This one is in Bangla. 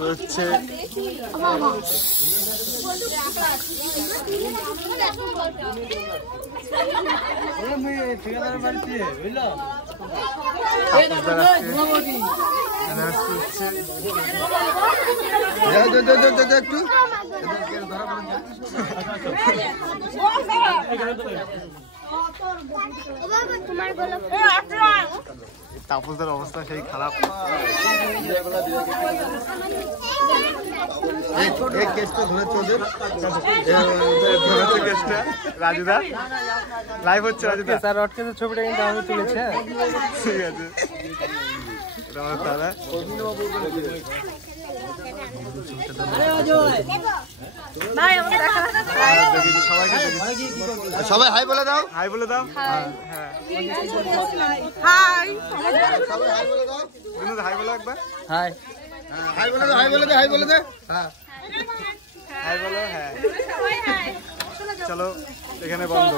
হচ্ছে একটু তাপসদের অবস্থা সেই খারাপ। রাজুদা লাইভ হচ্ছে, রাজুদা স্যার অটকেছে ছবিটা কিন্তু আমি তুলেছি। ঠিক আছে দাদা সবাই হাই বলে দাও, হাই বলে দাও। হাই হাই বলো একবার, হাই হাই বলে দে, হাই বলে দে, হাই বলে দে, হ্যাঁ হাই বলো। হ্যাঁ চলো এখানে বন্ধ।